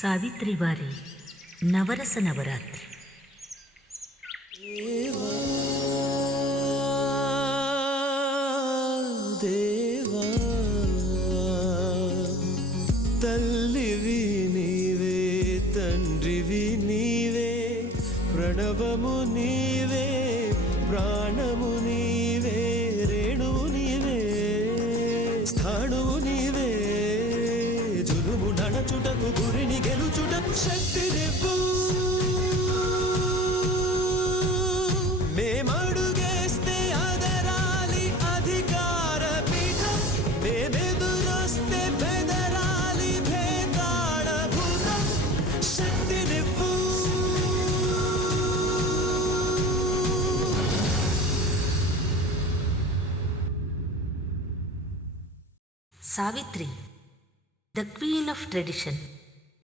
ಸಾವಿತ್ರಿ ವಾರಿ ನವರಸ ನವರಾತ್ರಿ. దేవా తల్లివి నీవే, తండ్రివి నీవే, ప్రణవము నీవే, ప్రాణము నీవే, రేణువు నీవే, స్థాణువు నీవే, జులుము నడచుటకు గురిని గెలుచుటకు శక్తి నివ్వు. మేమడుగేస్తే అదరాలి అధికార పీఠం, మేమెదురొస్తే బెదరాలి భేదాళ భూతం. శక్తి నివ్వు. Savitri, the queen of tradition.